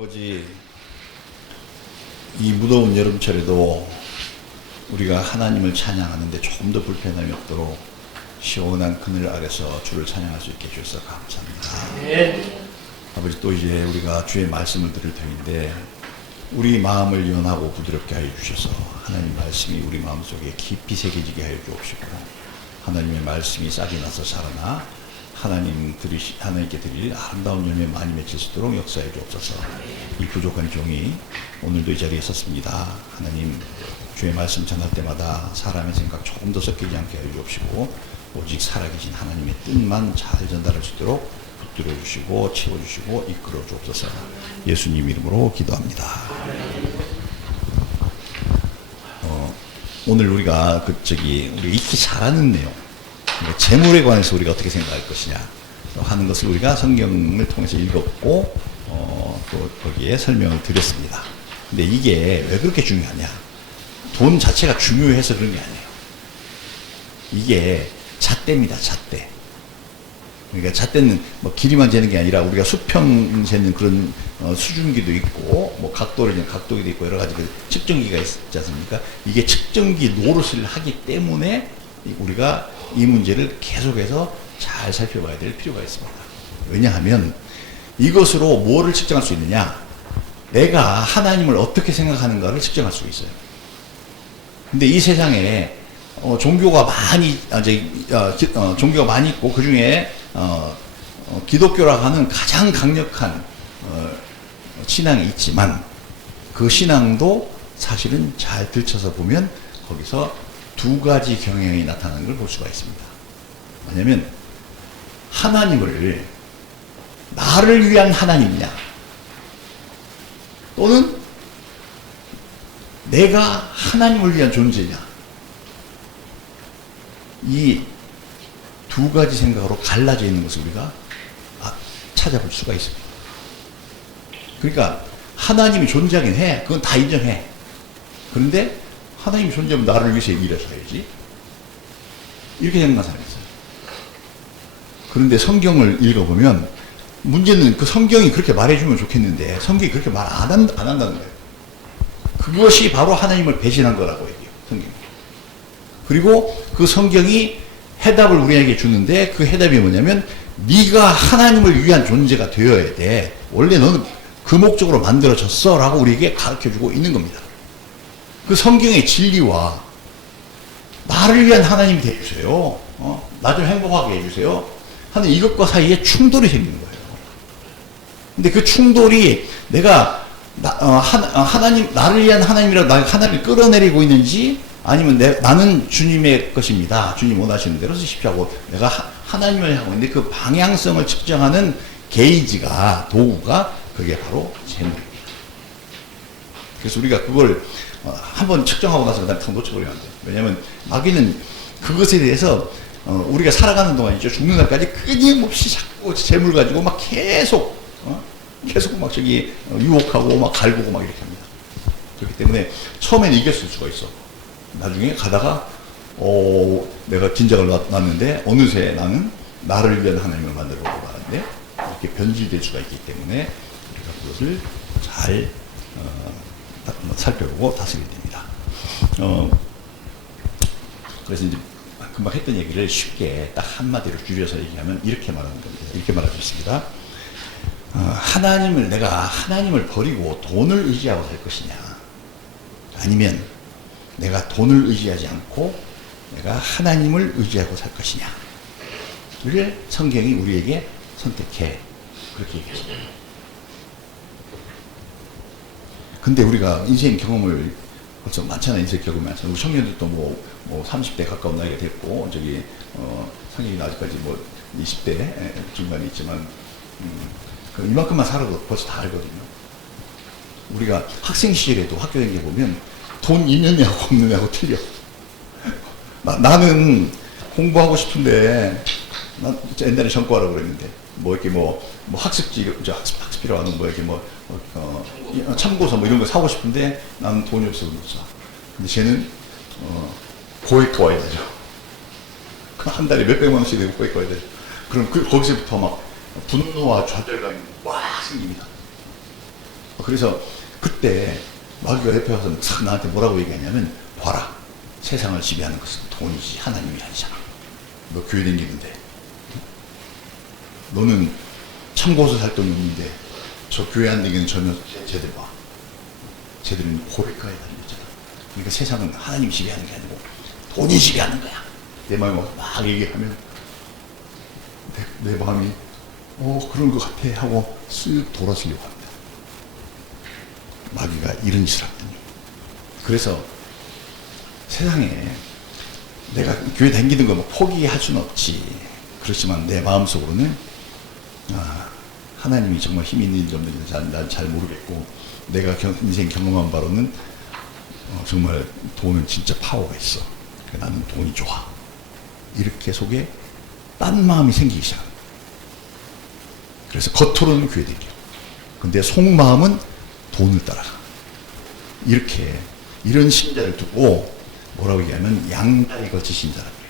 아버지, 이 무더운 여름철에도 우리가 하나님을 찬양하는데 조금 더 불편함이 없도록 시원한 그늘 아래서 주를 찬양할 수 있게 해주셔서 감사합니다. 네. 아버지, 또 이제 우리가 주의 말씀을 들을 터인데 우리 마음을 연하고 부드럽게 하여 주셔서 하나님 말씀이 우리 마음속에 깊이 새겨지게 하여 주옵시고, 하나님의 말씀이 싹이 나서 자라나 하나님께 드릴 아름다운 열매 많이 맺힐 수 있도록 역사해 주옵소서. 이 부족한 종이 오늘도 이 자리에 섰습니다. 하나님, 주의 말씀 전할 때마다 사람의 생각 조금 더 섞이지 않게 하여 주옵시고, 오직 살아계신 하나님의 뜻만 잘 전달할 수 있도록 붙들어 주시고 채워주시고 이끌어 주옵소서. 예수님 이름으로 기도합니다. 오늘 우리가 우리 익히 잘하는 내용, 재물에 관해서 우리가 어떻게 생각할 것이냐 하는 것을 우리가 성경을 통해서 읽었고 또 거기에 설명을 드렸습니다. 근데 이게 왜 그렇게 중요하냐? 돈 자체가 중요해서 그런 게 아니에요. 이게 잣대입니다. 잣대. 그러니까 잣대는 뭐 길이만 재는 게 아니라 우리가 수평 재는 그런 수준기도 있고, 뭐 각도를 재는 각도기도 있고, 여러 가지 그 측정기가 있지 않습니까? 이게 측정기 노릇을 하기 때문에 우리가 이 문제를 계속해서 잘 살펴봐야 될 필요가 있습니다. 왜냐하면 이것으로 뭐를 측정할 수 있느냐? 내가 하나님을 어떻게 생각하는가를 측정할 수 있어요. 근데 이 세상에 종교가 많이 있고, 그 중에 기독교라고 하는 가장 강력한 신앙이 있지만, 그 신앙도 사실은 잘 들춰서 보면 거기서 두 가지 경향이 나타나는 걸 볼 수가 있습니다. 왜냐하면 하나님을 나를 위한 하나님이냐, 또는 내가 하나님을 위한 존재냐, 이 두 가지 생각으로 갈라져 있는 것을 우리가 찾아볼 수가 있습니다. 그러니까 하나님이 존재하긴 해. 그건 다 인정해. 그런데 하나님이 존재하면 나를 위해서 일해서야지. 이렇게 생각하는 사람이 있어요. 그런데 성경을 읽어보면 문제는 그 성경이 그렇게 말해주면 좋겠는데 성경이 그렇게 말 안 한다는 거예요. 그것이 바로 하나님을 배신한 거라고 얘기해요. 성경이. 그리고 그 성경이 해답을 우리에게 주는데, 그 해답이 뭐냐면 네가 하나님을 위한 존재가 되어야 돼. 원래 너는 그 목적으로 만들어졌어 라고 우리에게 가르쳐주고 있는 겁니다. 그 성경의 진리와 나를 위한 하나님이 되어주세요, 나 좀 행복하게 해주세요 하는 이것과 사이에 충돌이 생기는 거예요. 근데 그 충돌이 내가 하나님, 나를 위한 하나님이라고 하나님을 끌어내리고 있는지, 아니면 나는 주님의 것입니다, 주님 원하시는 대로 쓰십시오 하고 내가 하나님을 하고 있는데, 그 방향성을 측정하는 게이지가, 도구가 그게 바로 재물입니다. 그래서 우리가 그걸 한번 측정하고 나서 그다음에 다 놓쳐버리면 안 돼요. 왜냐하면 마귀는 그것에 대해서 우리가 살아가는 동안이죠, 죽는 날까지 끊임없이 자꾸 재물 가지고 막 계속 막 유혹하고 막 갈구고 막 이렇게 합니다. 그렇기 때문에 처음에는 이겼을 수가 있어. 나중에 가다가 내가 긴장을 놨는데 어느새 나는 나를 위한 하나님을 만들어 보려고 하는데 이렇게 변질될 수가 있기 때문에 우리가 그것을 잘 살펴보고 다스려야 됩니다. 그래서 이제 금방 했던 얘기를 쉽게 딱 한마디로 줄여서 얘기하면 이렇게 말하는 겁니다. 이렇게 말할 수 있습니다. 내가 하나님을 버리고 돈을 의지하고 살 것이냐, 아니면 내가 돈을 의지하지 않고 내가 하나님을 의지하고 살 것이냐를 성경이 우리에게 선택해, 그렇게 얘기했습니다. 근데 우리가 인생 경험을 벌써 많잖아요. 인생 경험이 많잖아요. 우리 청년들도 뭐 30대 가까운 나이가 됐고, 상현이는 아직까지 20대 중반에 있지만, 이만큼만 살아도 벌써 다 알거든요. 우리가 학생 시절에도 학교 다니게 보면 돈 있는 애하고 없는 애하고 틀려. 나는 공부하고 싶은데, 난 옛날에 전과하라고 그랬는데, 학습지라고 하는 참고서 이런 거 사고 싶은데 나는 돈이 없어서 못 사. 근데 쟤는 고액 와야 되죠. 한 달에 몇백만 원씩 내고 고액 와야 되죠. 그럼 거기서부터 막 분노와 좌절감이 막 생깁니다. 그래서 그때 마귀가 옆에 와서 싹 나한테 뭐라고 얘기하냐면, 봐라, 세상을 지배하는 것은 돈이지 하나님이 아니잖아. 너 교회 다니는데 너는 참고서 살 돈이 없는데 저 교회 안 다니는 전혀 쟤들 봐. 쟤들은 고래가에 다녔잖아. 그러니까 세상은 하나님이 지배하는 게 아니고 돈이 지배하는 거야. 내 마음에 막 얘기하면 내 마음이 그런 것 같아 하고 쓱 돌아서려고 합니다. 마귀가 이런 짓을 하거든요. 그래서 세상에 내가 교회 다니는 거 뭐 포기할 수는 없지. 그렇지만 내 마음속으로는 하나님이 정말 힘 있는지 없는지 난 잘 모르겠고, 내가 인생 경험한 바로는 정말 돈은 진짜 파워가 있어. 나는 돈이 좋아. 이렇게 속에 딴 마음이 생기기 시작합니다. 그래서 겉으로는 교회 다녀. 근데 속마음은 돈을 따라가. 이런 신자를 두고 뭐라고 얘기하면 양다리 거치신 사람이에요.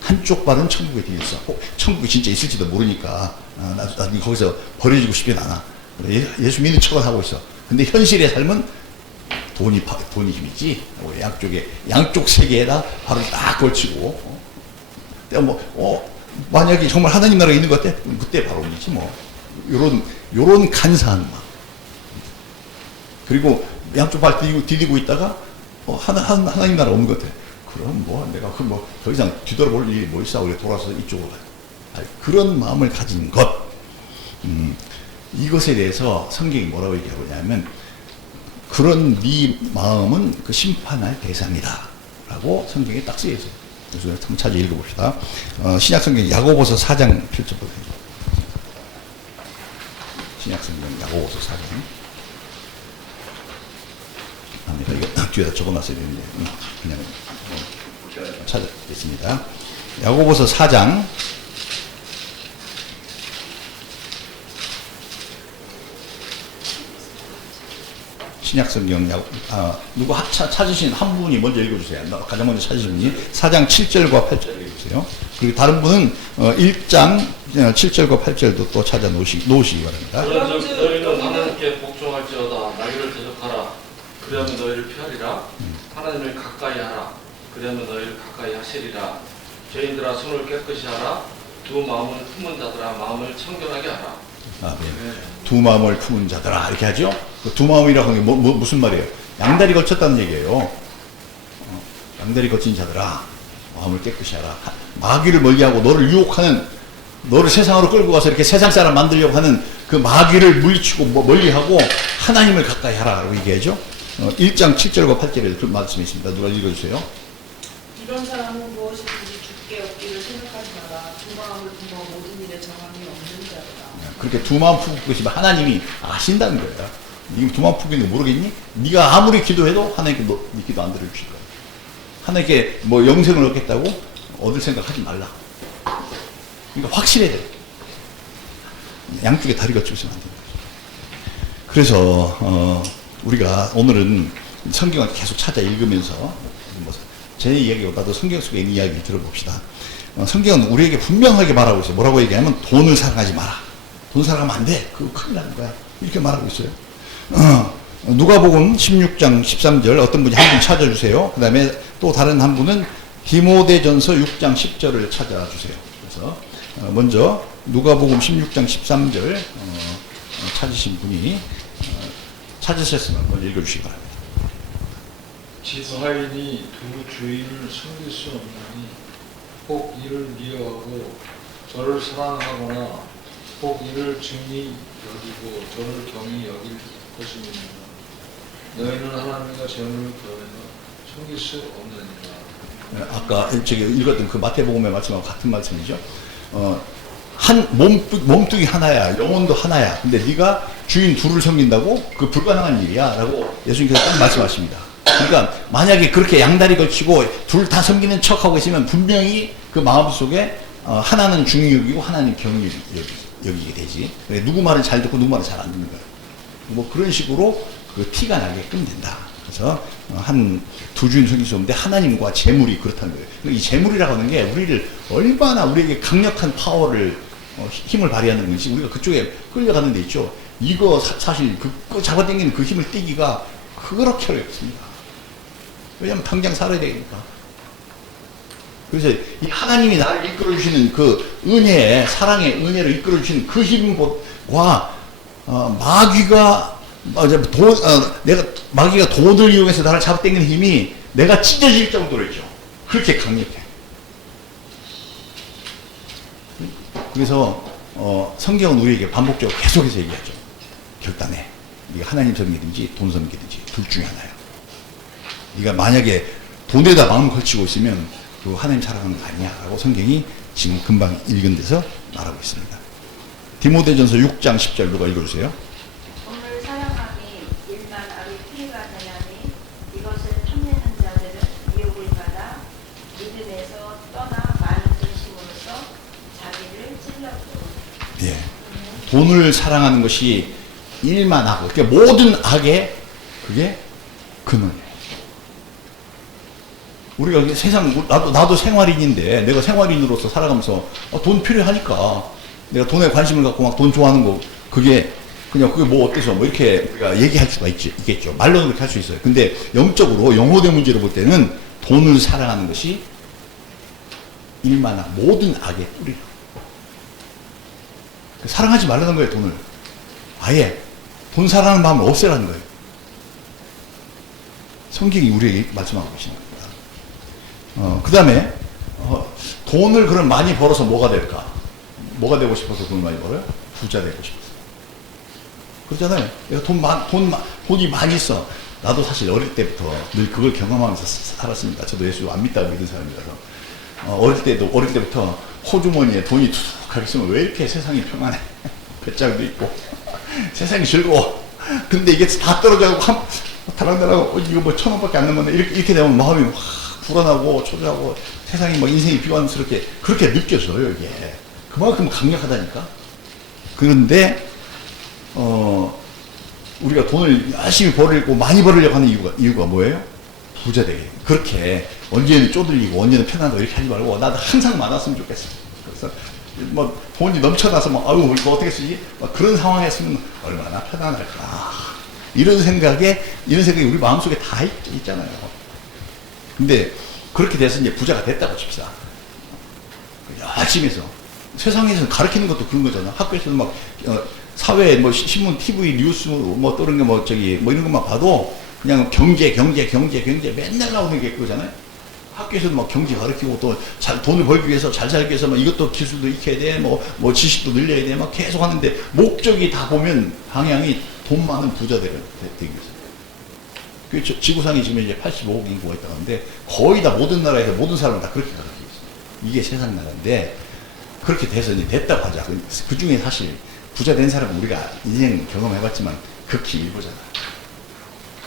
한쪽 발은 천국에 되어 있어. 천국이 진짜 있을지도 모르니까 나는 거기서 버려지고 싶진 않아. 예수 믿는 척을 하고 있어. 근데 현실의 삶은 돈이 힘이지. 양쪽 세계에다 발을 딱 걸치고, 만약에 정말 하나님 나라에 있는 것 같아? 그때 바로 이지 뭐. 요런 간사한 마음. 그리고 양쪽 발 디디고 있다가 하나님 나라 없는 것 같아. 그럼 내가 더 이상 뒤돌아볼 일이 뭐 있어? 우리 돌아서 이쪽으로 가요. 그런 마음을 가진 것. 이것에 대해서 성경이 뭐라고 얘기하고 있냐면, 그런 네 마음은 그 심판할 대상이다 라고 성경에 딱 쓰여 있어요. 그래서 한번 찾아 읽어봅시다. 신약성경 야고보서 4장 8절 보세요. 신약성경 야고보서 4장. 아니다, 이거 뒤에다 적어놨어야 되는데 그냥 찾아뵙겠습니다. 야고보서 4장 신약성경 누구 찾으신 한 분이 먼저 읽어주세요. 가장 먼저 찾으신 분이 4장 7절과 8절 읽어주세요. 그리고 다른 분은 1장 7절과 8절도 또 찾아 놓으시기 바랍니다. 그런즉 너희는 하나님께 복종할지어다. 나귀를 대적하라. 그러면 너희를 피하리라. 하나님을 가까이 하라. 그러면 너희를 가까이 하시리라. 죄인들아 손을 깨끗이 하라. 두 마음을 품은 자들아 마음을 청결하게 하라. 네. 두 마음을 품은 자들아 이렇게 하죠. 그 두 마음이라고 하는 게 무슨 말이에요? 양다리 걸쳤다는 얘기예요. 양다리 걸친 자들아 마음을 깨끗이 하라. 마귀를 멀리하고 너를 유혹하는, 너를 세상으로 끌고 가서 이렇게 세상 사람 만들려고 하는 그 마귀를 물리치고 멀리하고 하나님을 가까이 하라고 얘기하죠. 1장 7절과 8절에 그 말씀이 있습니다. 누가 읽어주세요. 이런 사람은 무엇이든지 죽게 얻기를 생각하지 마라. 두 마음을 품어 모든 일에 정함이 없는 자다. 그렇게 두 마음 품고 계시면 하나님이 아신다는 거야. 네 두 마음 품고 있는 거 모르겠니? 네가 아무리 기도해도 하나님께 네 기도 안 들어주실 거야. 하나님께 영생을 얻겠다고 얻을 생각하지 말라. 그러니까 확실해야 돼. 양쪽에 다리 걸치고 있으면 안 된다. 그래서 우리가 오늘은 성경을 계속 찾아 읽으면서 제 이야기보다도 성경 속에 있는 이야기를 들어봅시다. 성경은 우리에게 분명하게 말하고 있어요. 뭐라고 얘기하면 돈을 사랑하지 마라. 돈 사랑하면 안 돼. 그거 큰일 나는 거야. 이렇게 말하고 있어요. 누가복음 16장 13절 어떤 분이 한 분 찾아주세요. 그 다음에 또 다른 한 분은 디모데전서 6장 10절을 찾아주세요. 그래서 먼저 누가복음 16장 13절 찾으신 분이 찾으셨으면 먼저 읽어주시기 바랍니다. 지사인이 두 주인을 섬길 수 없나니 혹 이를 미워하고 저를 사랑하거나 혹 이를 증히 여기고 저를 경히 여길 것입니다. 너희는 하나님과 재물을 구하여 섬길 수 없느니라. 아까 저기 읽었던 그 마태복음의 말씀하고 같은 말씀이죠. 한 몸뚱이 하나야, 영혼도 하나야. 근데 네가 주인 둘을 섬긴다고? 그 불가능한 일이야 라고 예수님께서 딱 말씀하십니다. 그러니까 만약에 그렇게 양다리 걸치고 둘 다 섬기는 척하고 있으면 분명히 그 마음속에 하나는 중히 여기고 하나는 경히 여기게 되지. 누구 말을 잘 듣고 누구 말을 잘 안 듣는 거야. 그런 식으로 그 티가 나게끔 된다. 그래서 두 주인 섬길 수 없는데 하나님과 재물이 그렇다는 거예요. 이 재물이라고 하는 게 우리를 얼마나 우리에게 강력한 파워를 힘을 발휘하는 것이 우리가 그쪽에 끌려가는 데 있죠. 이거 사실 그 잡아당기는 그 힘을 떼기가 그렇게 어렵습니다. 왜냐하면 당장 살아야 되니까. 그래서 이 하나님이 나를 이끌어주시는 그 은혜, 사랑의 은혜를 이끌어주시는 그 힘과 마귀가 마귀가 돈을 이용해서 나를 잡아당기는 힘이 내가 찢어질 정도로 있죠. 그렇게 강력해. 그래서 성경은 우리에게 반복적으로 계속해서 얘기하죠. 결단해. 네가 하나님 섬기든지 돈 섬기든지 둘 중에 하나야. 네가 만약에 돈에다 마음을 걸치고 있으면 그 하나님 사랑하는 거 아니야 라고 성경이 지금 금방 읽은 데서 말하고 있습니다. 디모데전서 6장 10절 누가 읽어주세요. 돈을 사랑함이 일만 아리 피해가 되나니 이것을 탐내는 자들은 미혹을 받아 믿음에서 떠나 많은 근심으로써 자기를 찔렀고. 예. 돈을 사랑하는 것이 일만 하고, 그러니까 모든 악의 그게 근원이에요. 우리가 세상, 나도 생활인인데, 내가 생활인으로서 살아가면서 돈 필요하니까 내가 돈에 관심을 갖고 막 돈 좋아하는 거, 그게 뭐 어때서 뭐 이렇게 우리가 얘기할 수가 있겠죠. 말로는 그렇게 할 수 있어요. 근데 영적으로, 영혼의 문제로 볼 때는 돈을 사랑하는 것이 일만한 모든 악의 뿌리라. 사랑하지 말라는 거예요, 돈을. 아예 돈 사랑하는 마음을 없애라는 거예요. 성경이 우리에게 말씀하고 계시는 겁니다. 그 다음에 돈을 그럼 많이 벌어서 뭐가 될까? 뭐가 되고 싶어서 돈을 많이 벌어요? 부자 되고 싶어서. 그렇잖아요. 내가 돈이 많이 있어. 나도 사실 어릴 때부터 늘 그걸 경험하면서 살았습니다. 저도 예수 안 믿다고 믿는 사람이라서. 어릴 때부터 호주머니에 돈이 툭툭하게 있으면 왜 이렇게 세상이 평안해? 배짱도 있고 세상이 즐거워. 근데 이게 다 떨어져가고 달랑달랑 이거 뭐 1,000원밖에 안 남았네. 이렇게 되면 마음이 확 불안하고 초조하고 세상이 막 인생이 비관스럽게 그렇게 느껴져요. 이게 그만큼 강력하다니까. 그런데 우리가 돈을 열심히 벌고 많이 벌으려고 하는 이유가 뭐예요? 부자 되게. 그렇게 언제는 쪼들리고 언제는 편하다고 이렇게 하지 말고 나도 항상 많았으면 좋겠어. 그래서 뭐 돈이 넘쳐나서 막 아유 이거 어떻게 쓰지? 막 그런 상황에 있으면 얼마나 편안할까. 이런 생각이 우리 마음속에 다 있잖아요. 근데 그렇게 돼서 이제 부자가 됐다고 칩시다. 열심히 해서. 세상에서 가르치는 것도 그런 거잖아. 학교에서도 막 사회 뭐 신문, TV, 뉴스 뭐 또는 게 뭐 이런 것만 봐도 그냥 경제 맨날 나오는 게 그거잖아요. 학교에서도 막 경제 가르치고 또 돈을 벌기 위해서 잘 살기 위해서 막 이것도 기술도 익혀야 돼, 뭐 지식도 늘려야 돼, 막 계속 하는데 목적이 다 보면 방향이 돈 많은 부자 되기 위해서. 그 지구상에 지금 이제 85억 인구가 있다고 하는데 거의 다 모든 나라에서 모든 사람을 다 그렇게 가르치고 있어요. 이게 세상 나라인데 그렇게 돼서 이제 됐다고 하자. 그 중에 사실 부자 된 사람은 우리가 인생 경험해봤지만 극히 일부잖아.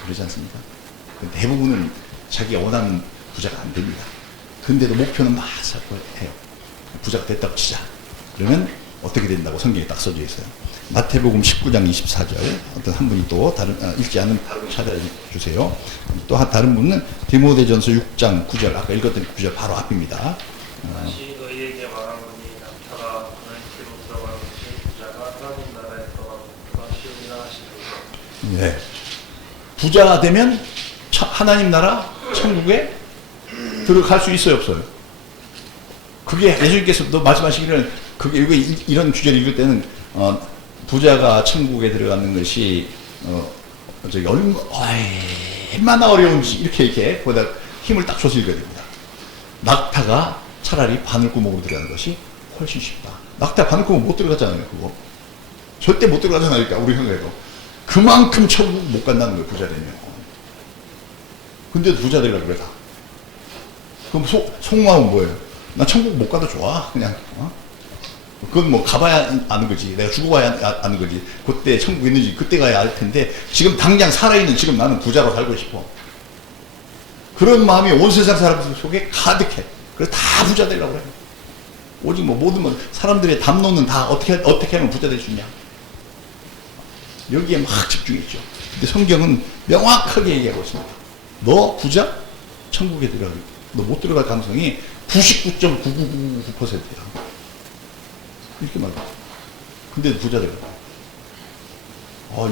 그러지 않습니까? 대부분은 자기가 원하는 부자가 안 됩니다. 근데도 목표는 막 잡고 해요. 부자가 됐다고 치자. 그러면 어떻게 된다고 성경에 딱 써져 있어요. 마태복음 19장 24절. 어떤 한 분이 또 읽지 않은 다른 분 찾아주세요. 또 다른 분은 디모데전서 6장 9절. 아까 읽었던 9절 바로 앞입니다. 다시 너희에게 말하노니 낙타가 그는 길로 들어가는 것이 부자가 하나님 나라에 들어가는 것보다 쉬우니라 하시더라. 네. 부자가 되면 하나님 나라 천국에 들어갈 수 있어요, 없어요? 그게 예수님께서도 말씀하시기를 그게 이런 주제를 읽을 때는 부자가 천국에 들어가는 것이 얼마나 어려운지 이렇게 보다 힘을 딱 줘서 읽어야 됩니다. 낙타가 차라리 바늘구멍으로 들어가는 것이 훨씬 쉽다. 낙타 바늘구멍 못 들어가잖아요, 그거. 절대 못 들어가잖아요, 그러니까 우리 생각에도. 그만큼 천국 못 간다는 거예요, 부자 되면. 근데도 부자 되려고 그래, 다. 그럼 속마음은 뭐예요? 나 천국 못 가도 좋아, 그냥. 그건 뭐 가봐야 아는 거지. 내가 죽어봐야 아는 거지. 그때 천국 있는지 그때 가야 알 텐데 지금 당장 살아있는 지금 나는 부자로 살고 싶어. 그런 마음이 온 세상 사람들 속에 가득해. 그래서 다 부자 되려고 그래. 오직 뭐 모든 사람들의 담론은 다 어떻게 하면 부자 될 수 있냐. 여기에 막 집중했죠. 근데 성경은 명확하게 얘기하고 있습니다. 너 부자? 천국에 들어가. 너 못 들어갈 가능성이 99.9999%야. 이렇게 말해요. 근데도 부자 되거든.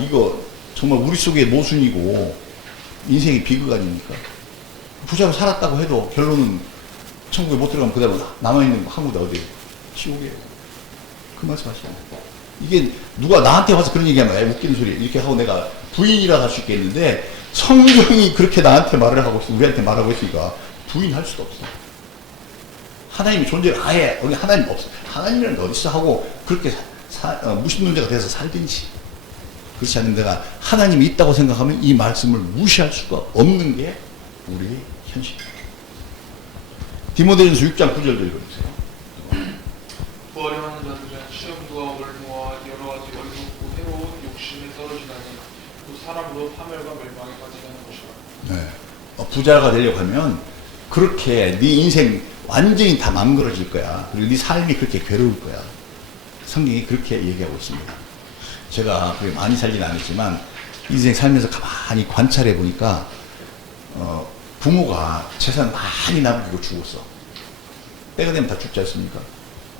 이거 정말 우리 속의 모순이고 인생의 비극 아닙니까? 부자로 살았다고 해도 결론은 천국에 못 들어가면 그대로 남아있는 항구다 어디 지옥이에요. 그 말씀 하시잖아요. 이게 누가 나한테 와서 그런 얘기하면 웃기는 소리 이렇게 하고 내가 부인이라 할 수 있겠는데 성경이 그렇게 나한테 말을 하고 있어 우리한테 말하고 있으니까 부인할 수도 없어. 하나님이 존재를 아예 여기 하나님 없어. 하나님이란 게 어딨어 하고 그렇게 무신론자가 돼서 살든지 그렇지 않는 데가 하나님이 있다고 생각하면 이 말씀을 무시할 수가 없는 게 우리의 현실입니다. 디모데전서 6장 9절도 읽어주세요. 부하려 하는 자들은 시험과 월노와 여러 가지 어리석고 해로운 욕심에 떨어지다니 또 사람으로 파멸과 멸망에 빠지게 하는 것이라. 네. 부자가 되려고 하면 그렇게 네 인생 완전히 다 망가질 거야. 그리고 네 삶이 그렇게 괴로울 거야. 성경이 그렇게 얘기하고 있습니다. 제가 그렇게 많이 살진 않았지만 인생 살면서 가만히 관찰해 보니까 부모가 재산 많이 남기고 죽었어. 때가 되면 다 죽지 않습니까?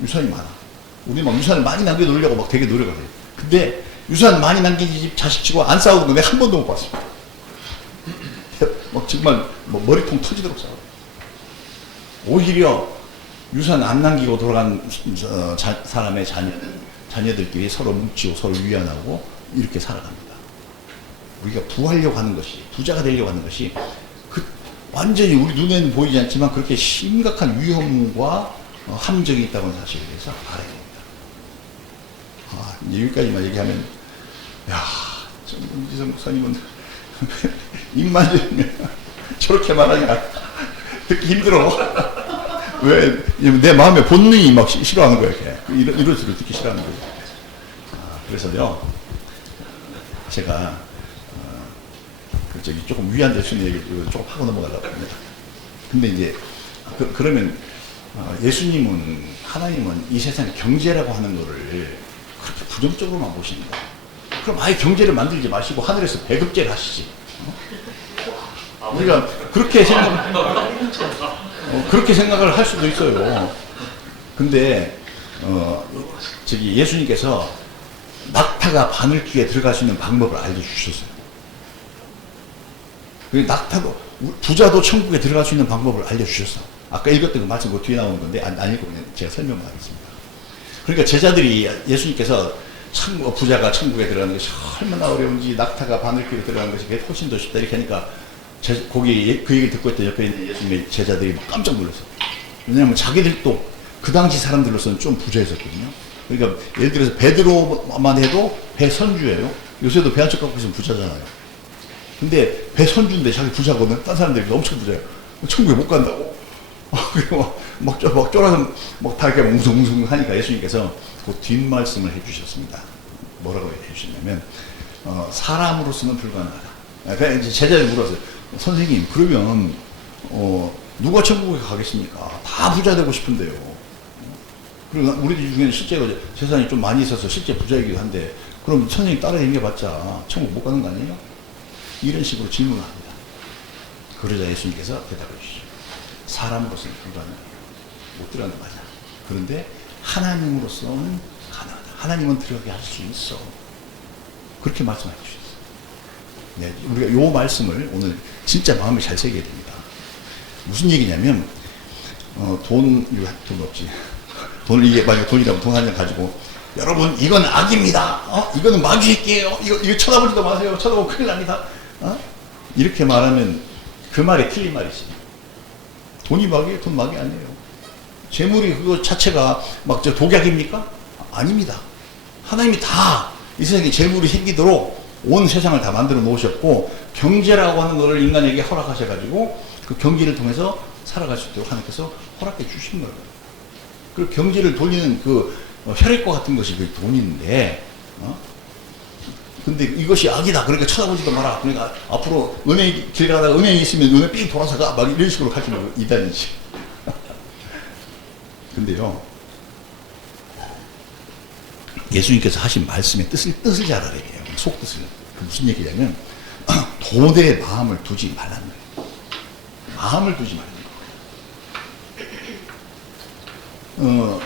유산이 많아. 우리 막 유산을 많이 남겨놓으려고 막 되게 노력을 해. 근데 유산 많이 남긴 집 자식 치고 안 싸우는 거 내가 한 번도 못 봤어. 막 정말 뭐 머리통 터지도록 싸워. 오히려 유산 안 남기고 돌아간 사람의 자녀들끼리 서로 뭉치고 서로 위안하고 이렇게 살아갑니다. 우리가 부하려고 하는 것이, 부자가 되려고 하는 것이 완전히 우리 눈에는 보이지 않지만 그렇게 심각한 위험과 함정이 있다는 사실에 대해서 알아야 됩니다. 이제 여기까지만 얘기하면, 이성 목사님은 입만 열면 저렇게 말하냐. 듣기 힘들어. 왜? 내 마음의 본능이 막 싫어하는 거야, 이렇게. 이런 소리를 듣기 싫어하는 거예요. 그래서요, 제가, 조금 위안될 수 있는 얘기를 조금 하고 넘어가려고 합니다. 근데 이제, 그러면, 예수님은, 하나님은 이 세상 경제라고 하는 거를 그렇게 부정적으로만 보십니다. 그럼 아예 경제를 만들지 마시고 하늘에서 배급제를 하시지. 우리가 그렇게 그렇게 생각을 할 수도 있어요. 근데, 예수님께서 낙타가 바늘귀에 들어갈 수 있는 방법을 알려주셨어요. 낙타도, 부자도 천국에 들어갈 수 있는 방법을 알려주셨어. 아까 읽었던 그 말씀 그 뒤에 나오는 건데, 안 읽고 그냥 제가 설명을 하겠습니다. 그러니까 제자들이 예수님께서 부자가 천국에 들어가는 것이 얼마나 어려운지, 낙타가 바늘귀로 들어가는 것이 훨씬 더 쉽다. 이렇게 하니까, 거기 그 얘기를 듣고 있던 옆에 있는 예수님의 제자들이 깜짝 놀랐어요. 왜냐하면 자기들도 그 당시 사람들로서는 좀 부자였었거든요. 그러니까 예를 들어서 베드로만 해도 배 선주예요. 요새도 배 한 척 갖고 있으면 부자잖아요. 근데 배 선주인데 자기 부자거든. 딴 사람들이 엄청 부자예요. 천국에 못 간다고. 그리고 막 쫄아서 막 다 이렇게 뭉숭뭉숭 하니까 예수님께서 그 뒷말씀을 해주셨습니다. 뭐라고 해주셨냐면, 사람으로서는 불가능하다. 그러니까 이제 제자들이 물었어요. 선생님, 그러면, 누가 천국에 가겠습니까? 다 부자 되고 싶은데요. 그리고 우리들 중에는 실제로 재산이 좀 많이 있어서 실제 부자이기도 한데, 그럼 선생님 따라 다녀봤자 천국 못 가는 거 아니에요? 이런 식으로 질문을 합니다. 그러자 예수님께서 대답해 주시죠. 사람으로서는 불가능해요. 못 들어가는 거 맞아. 그런데 하나님으로서는 가능하다. 하나님은 들어가게 할 수 있어. 그렇게 말씀해 주셨어요. 네, 우리가 요 말씀을 오늘 진짜 마음에 잘 새겨야 됩니다. 무슨 얘기냐면, 돈 없지. 돈을 이게 만약 돈이라면 돈 한 장 가지고, 여러분, 이건 악입니다. 이거는 마귀일게요. 이거 쳐다보지도 마세요. 쳐다보면 큰일 납니다. 이렇게 말하면 그 말이 틀린 말이지. 돈이 마귀예요? 돈 마귀 아니에요. 재물이 그거 자체가 막 독약입니까? 아닙니다. 하나님이 다 이 세상에 재물이 생기도록 온 세상을 다 만들어 놓으셨고, 경제라고 하는 것을 인간에게 허락하셔가지고 그 경기를 통해서 살아갈 수 있도록 하나님께서 허락해 주신 거예요. 그리고 경제를 돌리는 그 혈액과 같은 것이 그 돈인데, 근데 이것이 악이다. 그러니까 쳐다보지도 마라. 그러니까 앞으로 은행 길 가다가 은행이 있으면 은행 삥 돌아서 가. 막 이런 식으로 가시는 이단이지. 근데요, 예수님께서 하신 말씀의 뜻을 잘 알아야 돼요. 속뜻을. 무슨 얘기냐면, 돈에 마음을 두지 말라는 거예요. 마음을 두지 말라는 거예요.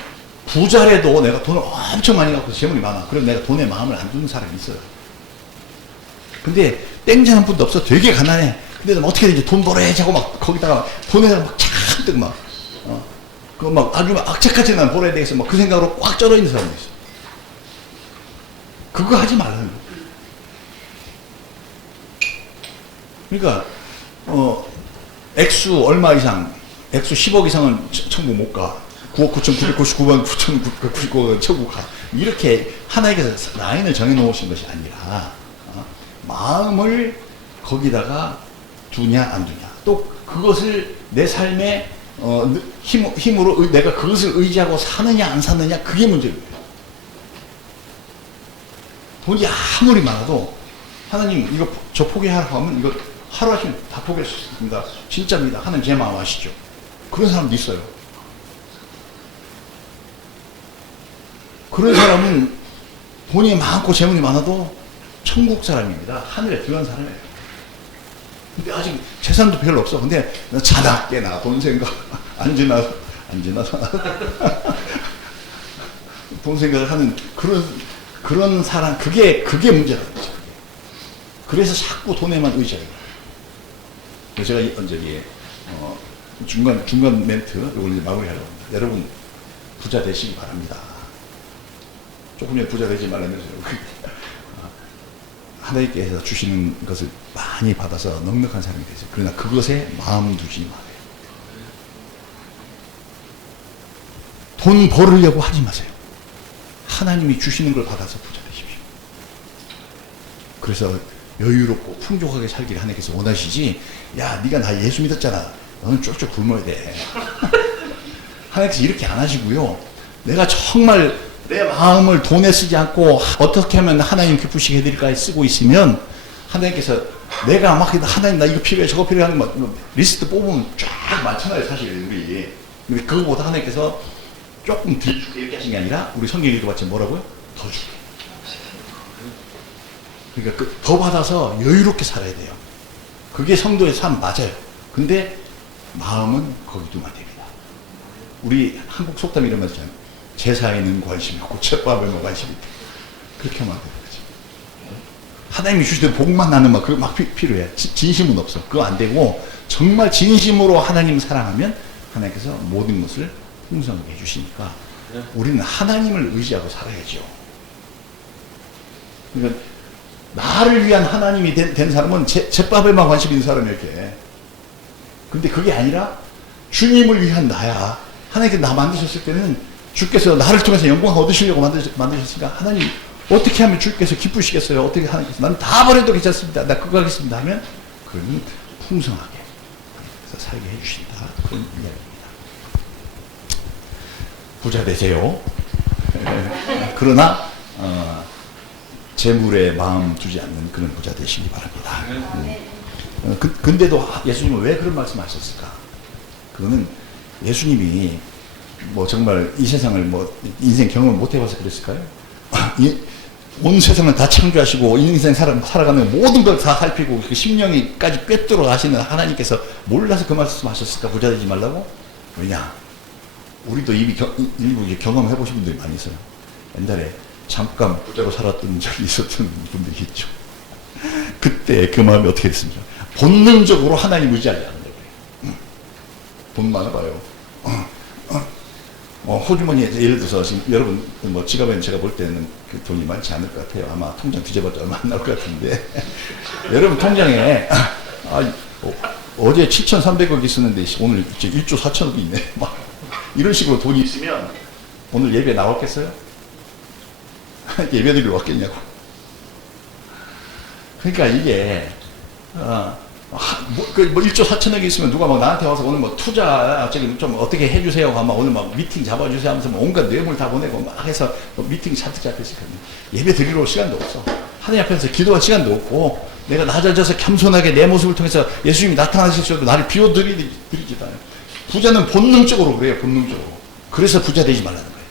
부자래도 내가 돈을 엄청 많이 갖고 재물이 많아. 그럼 내가 돈에 마음을 안 두는 사람이 있어요. 근데 땡전 한 푼도 없어. 되게 가난해. 근데 어떻게 되지? 돈 벌어야지 하고 막 거기다가 돈에다가 막 잔뜩 막 그거 막 아주 막 악착같이 난 벌어야 되겠어. 막 그 생각으로 꽉 쩔어 있는 사람도 있어. 그거 하지 말라는 거. 그러니까 액수 얼마 이상, 액수 10억 이상은 천국 못 가. 9억 9,999만 9,999원 천국 가. 이렇게 하나님께서 라인을 정해놓으신 것이 아니라 마음을 거기다가 두냐 안 두냐. 또 그것을 내 삶의 힘으로 내가 그것을 의지하고 사느냐 안 사느냐, 그게 문제예요. 돈이 아무리 많아도 하나님 이거 저 포기하라고 하면 이거 하루 아침에 다 포기할 수 있습니다. 진짜입니다. 하나님 제 마음 아시죠? 그런 사람도 있어요. 그런 사람은 돈이 많고 재물이 많아도 천국 사람입니다. 하늘에 들어간 사람이에요. 근데 아직 재산도 별로 없어. 근데 자나 깨나 돈 생각 안 지나서 돈 생각을 하는 그런 사람, 그게 문제라는 거죠. 그래서 자꾸 돈에만 의지해요. 제가 저기 중간 멘트 이걸 이제 마무리하려고 합니다. 여러분 부자 되시기 바랍니다. 조금 전에 부자 되지 말라면서요. 하나님께서 주시는 것을 많이 받아서 넉넉한 사람이 되세요. 그러나 그것에 마음 두지 마세요. 돈 벌으려고 하지 마세요. 하나님이 주시는 걸 받아서 부자 되십시오. 그래서 여유롭고 풍족하게 살기를 하나님께서 원하시지, 야 네가 나 예수 믿었잖아, 너는 쭉쭉 굶어야 돼. 하나님께서 이렇게 안 하시고요. 내가 정말 내 마음을 돈에 쓰지 않고 어떻게 하면 하나님 기쁘시게 해드릴까 쓰고 있으면 하나님께서 내가 막 하나님 나 이거 필요해 저거 필요해 하는 거 리스트 뽑으면 쫙 많잖아요. 사실 우리. 근데 그거보다 하나님께서 조금 더 주게 이렇게 하신 게 아니라 우리 성경 읽어봤지 뭐라고요? 더 주게. 그러니까 더 받아서 여유롭게 살아야 돼요. 그게 성도의 삶 맞아요. 근데 마음은 거기 두면 됩니다. 우리 한국 속담 이런 말 있잖아요. 제사에는 관심이 없고 쳇밥에만 관심이 있다. 그렇게 하면 안 되는 거지. 하나님이 주시던 복만 나는 막 그거 막 필요해. 진심은 없어. 그거 안 되고 정말 진심으로 하나님 사랑하면 하나님께서 모든 것을 풍성하게 해주시니까 우리는 하나님을 의지하고 살아야죠. 그러니까 나를 위한 하나님이 된 사람은 잿밥에만 관심 있는 사람이렇게. 근데 그게 아니라 주님을 위한 나야. 하나님께서 나 만드셨을 때는 주께서 나를 통해서 영광 얻으시려고 만드셨으니까 하나님 어떻게 하면 주께서 기쁘시겠어요? 어떻게 하나님께서 난 다 버려도 괜찮습니다. 나 그거 하겠습니다 하면 그는 풍성하게 살게 해주신다. 그런 이야기입니다. 부자 되세요. 그러나 재물에 마음 두지 않는 그런 부자 되시기 바랍니다. 근데도 예수님은 왜 그런 말씀 하셨을까? 그거는 예수님이 뭐 정말 이 세상을 뭐 인생 경험을 못 해봐서 그랬을까요? 온 세상을 다 창조하시고 인생 살아가는 모든 걸 다 살피고 그 심령이까지 꿰뚫어 가시는 하나님께서 몰라서 그 말씀 하셨을까? 부자 되지 말라고? 왜냐? 우리도 일부 경험해 보신 분들이 많이 있어요. 옛날에 잠깐 부자로 살았던 적이 있었던 분들이 있죠. 그때 그 마음이 어떻게 됐습니까? 본능적으로 하나님 의지하지 않는 거예요. 돈 많아봐요. 호주머니 예를 들어서 지금 여러분 뭐 지갑에는 제가 볼 때는 그 돈이 많지 않을 것 같아요. 아마 통장 뒤져봤자 얼마 안 나올 것 같은데 여러분 통장에 어제 7,300억 있었는데 오늘 이제 1조 4천억이 있네. 막 이런 식으로 돈이 있으면 오늘 예배 나왔겠어요? 예배 드리러 왔겠냐고. 그러니까 이게 뭐 1조 4천억이 있으면 누가 막 나한테 와서 오늘 뭐 투자 좀 어떻게 해주세요 하면 오늘 막 미팅 잡아주세요 하면서 뭐 온갖 뇌물 다 보내고 막 해서 뭐 미팅 잔뜩 잡혔을거든요. 예배 드리러 올 시간도 없어. 하나님 앞에서 기도할 시간도 없고 내가 낮아져서 겸손하게 내 모습을 통해서 예수님이 나타나셨어도 나를 비워드리지도 않아요. 부자는 본능적으로 그래요. 본능적으로. 그래서 부자 되지 말라는 거예요.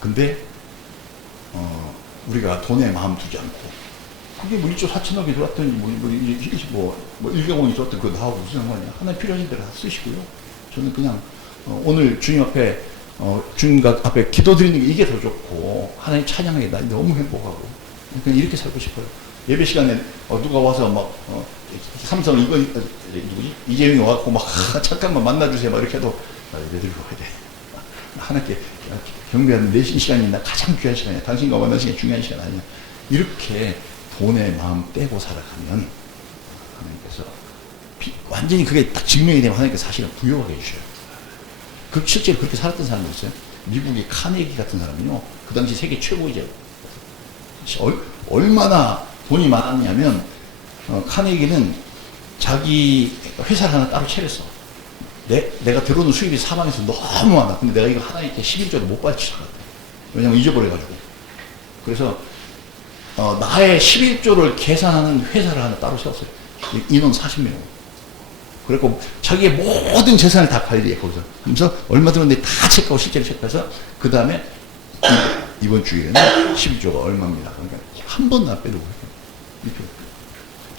근데 우리가 돈에 마음 두지 않고 그게 뭐 1조 4천억이 들어왔더니 뭐 1경원이 들어왔더니 그거 나하고 무슨 상관이야. 하나님 필요하신 대로 다 쓰시고요. 저는 그냥 오늘 주님 앞에 주님 앞에 기도 드리는 게 이게 더 좋고 하나님 찬양하기 나 너무 행복하고 그냥 이렇게 살고 싶어요. 예배 시간에 누가 와서 막 삼성 이거 누구지? 이재용이 와갖고 막 잠깐만 만나주세요 막 이렇게 해도 예배 드리고 와야 돼. 하나님께 경배하는 내 시간이 나 가장 귀한 시간이야. 당신과 만나는 시간이 중요한 시간 아니야. 이렇게 돈의 마음 떼고 살아가면 하나님께서 완전히 그게 딱 증명이 되면 하나님께서 사실은 부여하게 해주셔요. 실제로 그렇게 살았던 사람도 있어요. 미국의 카네기 같은 사람은요, 그 당시 세계 최고이죠. 얼마나 돈이 많았냐면, 카네기는 자기 회사를 하나 따로 차렸어. 내가 들어오는 수입이 사방에서 너무 많아. 근데 내가 이거 하나님께 11조를 못 받을 것 같아. 왜냐면 잊어버려가지고. 그래서, 나의 11조를 계산하는 회사를 하나 따로 세웠어요. 인원 40명. 그래갖고 자기의 모든 재산을 다 관리해, 거기서. 그래서 얼마 들었는데 다 체크하고 실제로 체크해서, 그 다음에 이번 주에는 11조가 얼마입니다. 그러니까 한 번도 안 빼도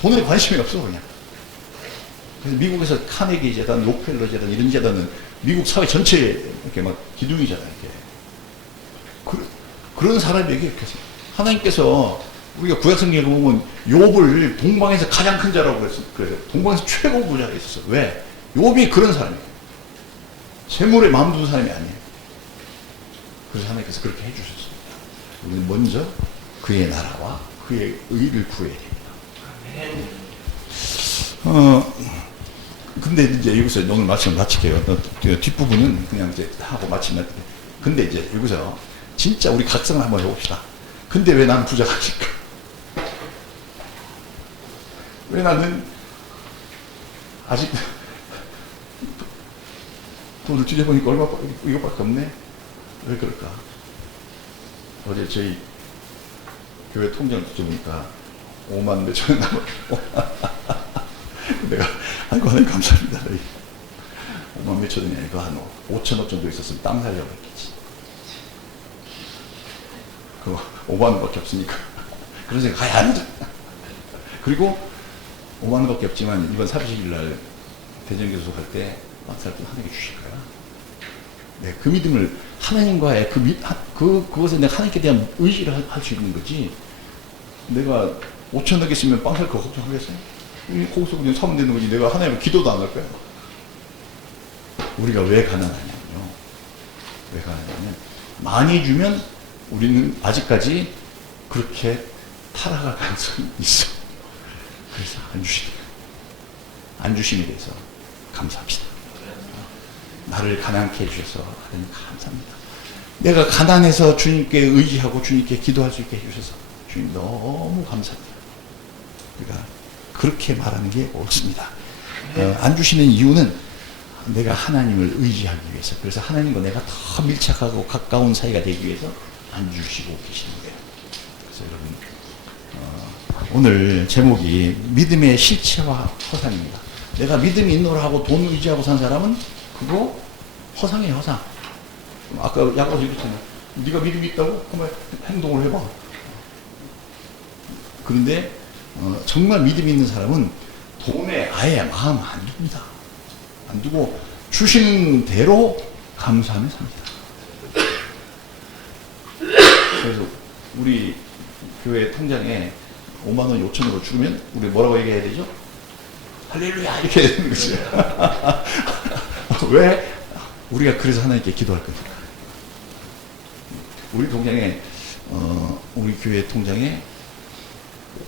돈에 관심이 없어, 그냥. 그래서 미국에서 카네기 재단, 록펠러 재단, 이런 재단은 미국 사회 전체에 이렇게 막 기둥이잖아요, 이렇게. 그런 사람에게 이렇게 하나님께서 우리가 구약성경에 보면 욥을 동방에서 가장 큰 자라고 그래서 동방에서 최고 부자가 있었어. 왜? 욥이 그런 사람이에요. 재물에 마음 두는 사람이 아니에요. 그래서 하나님께서 그렇게 해주셨습니다. 우리는 먼저 그의 나라와 그의 의를 구해야 됩니다. 근데 이제 여기서 오늘 말씀을 마칠게요. 뒷부분은 그냥 이제 하고 마치면. 근데 이제 여기서 진짜 우리 각성을 한번 해봅시다. 근데 왜 나는 부자가 아닐까? 왜 나는 아직 돈을 뒤져보니까 이거밖에 없네? 왜 그럴까? 어제 저희 교회 통장을 뒤져보니까 5만 몇천 원 남았고 내가 아이고 하나님 감사합니다. 5만 몇천 원이 아니고 한 5천억 정도 있었으면 땅 살려고 했겠지. 그 5만 원밖에 없으니까 그런 생각 가야 안 돼. 그리고 5만 원밖에 없지만 이번 30일 날 대전교수 갈 때 막살 돈 하나님께 주실 거야. 네, 그 믿음을 하나님과의 그것에 내가 하나님께 대한 의지를 할 수 있는 거지. 내가 5천억 있으면 빵 살 거 걱정하겠어요? 거기서 그냥 사면 되는 거지. 내가 하나님을 기도도 안 할 거야. 우리가 왜 가난하냐면요. 왜 가난하냐면 많이 주면 우리는 아직까지 그렇게 타락할 가능성이 있어. 그래서 안 주심에 대해서 감사합시다. 나를 가난케 해주셔서 하나님 감사합니다. 내가 가난해서 주님께 의지하고 주님께 기도할 수 있게 해주셔서 주님 너무 감사합니다. 우리가 그렇게 말하는 게 옳습니다. 안 주시는 이유는 내가 하나님을 의지하기 위해서, 그래서 하나님과 내가 더 밀착하고 가까운 사이가 되기 위해서 안 주시고 계시는 거예요. 그래서 여러분, 오늘 제목이 믿음의 실체와 허상입니다. 내가 믿음이 있노라 하고 돈 의지하고 산 사람은 그거 허상이에요, 허상. 아까 야고보서 이랬잖아요. 네가 믿음이 있다고? 그러면 행동을 해봐. 그런데 정말 믿음이 있는 사람은 돈에 아예 마음 안 둡니다. 안 두고 주시는 대로 감사하며 삽니다. 그래서 우리 교회 통장에 5만 원, 5천 원으로 주면 우리 뭐라고 얘기해야 되죠? 할렐루야 이렇게 해야 되는 거죠. 왜? 우리가 그래서 하나님께 기도할 거니까. 우리 통장에 우리 교회 통장에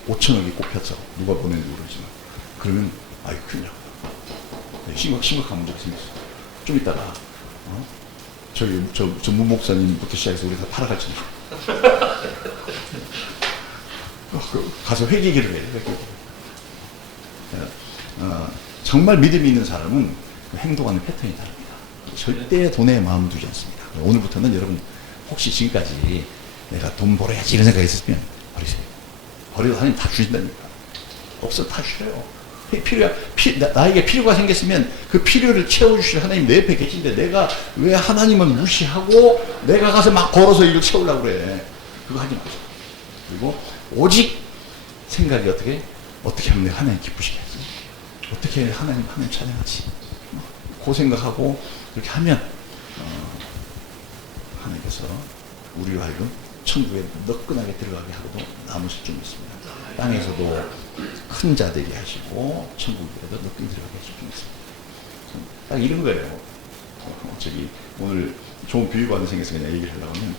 5천억이 꼽혔어. 누가 보냈는지 모르지만. 그러면 아이 큰일 나. 심각한 문제가 생겼어. 좀 이따가 저기 저 무목사님부터 시작해서 우리 다 타락할 줄. 가서 회개기를 해요. 정말 믿음이 있는 사람은 행동하는 패턴이 다릅니다. 절대 돈에 마음 두지 않습니다. 오늘부터는 여러분 혹시 지금까지 내가 돈 벌어야지 이런 생각이 있었으면 버리세요. 버려도 하나님 다 주신다니까. 없어 다 주셔요. 나에게 필요가 생겼으면 그 필요를 채워주실 하나님 내 옆에 계신데 내가 왜 하나님을 무시하고 내가 가서 막 걸어서 이걸 채우려고 그래. 그거 하지 마세요. 그리고 오직 생각이 어떻게 하면 내가 하나님 기쁘시게 하지? 어떻게 해야 하나님 찬양하지? 그 생각하고 그렇게 하면 하나님께서 우리로 하여금 천국에 너끈하게 들어가게 하고도 남으실 줄 믿습니다. 땅에서도 큰 자 되게 하시고 천국에도 너끈히 들어가게 하실 줄 믿습니다. 딱 이런 거예요. 저기 오늘 좋은 교육받은 생겨서 그냥 얘기를 하려고 하면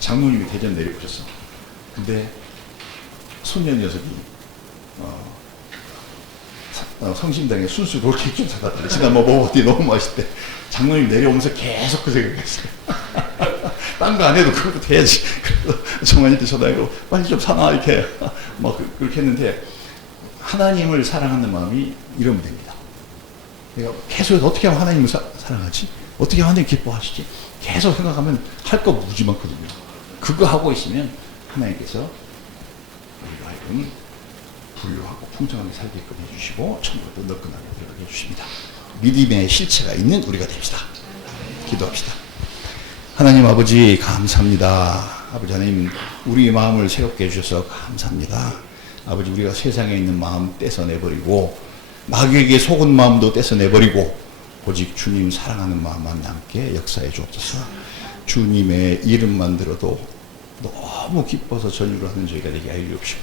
장로님이 대전 내려오셨어. 근데 소년 녀석이 성심당에 순수 롤케이크 좀 사다 드려. 지난 뭐 먹었더니 너무 맛있대. 장로님 내려오면서 계속 그 생각했어요. 딴 거 안 해도 그것도 해야지. 그래서 정관님한테 전화해서 빨리 좀 사놔 이렇게 막 그렇게 했는데 하나님을 사랑하는 마음이 이러면 됩니다. 내가 계속 어떻게 하면 하나님을 사랑하지? 어떻게 하면 하나님 기뻐하시지? 계속 생각하면 할 거 무지 많거든요. 그거 하고 있으면 하나님께서 우리가 하여금 부유하고 풍성하게 살게끔 해주시고 천국도 너끈하게 들어가게 해주십니다. 믿음의 실체가 있는 우리가 됩시다. 기도합시다. 하나님 아버지 감사합니다. 아버지 하나님 우리 마음을 새롭게 해주셔서 감사합니다. 아버지 우리가 세상에 있는 마음 떼서내버리고 마귀에게 속은 마음도 떼서내버리고 오직 주님 사랑하는 마음만 남게 역사해 주옵소서. 주님의 이름만 들어도 너무 기뻐서 전율을 하는 저희가 되게 하여 주옵시고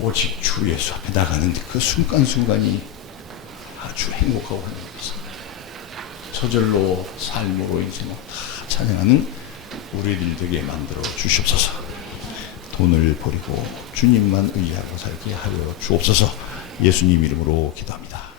오직 주 예수 앞에 나가는 그 순간순간이 아주 행복하고 행복합니다. 저절로 삶으로 인생을 다 찬양하는 우리들 되게 만들어 주시옵소서. 돈을 버리고 주님만 의지하고 살게 하여 주옵소서. 예수님 이름으로 기도합니다.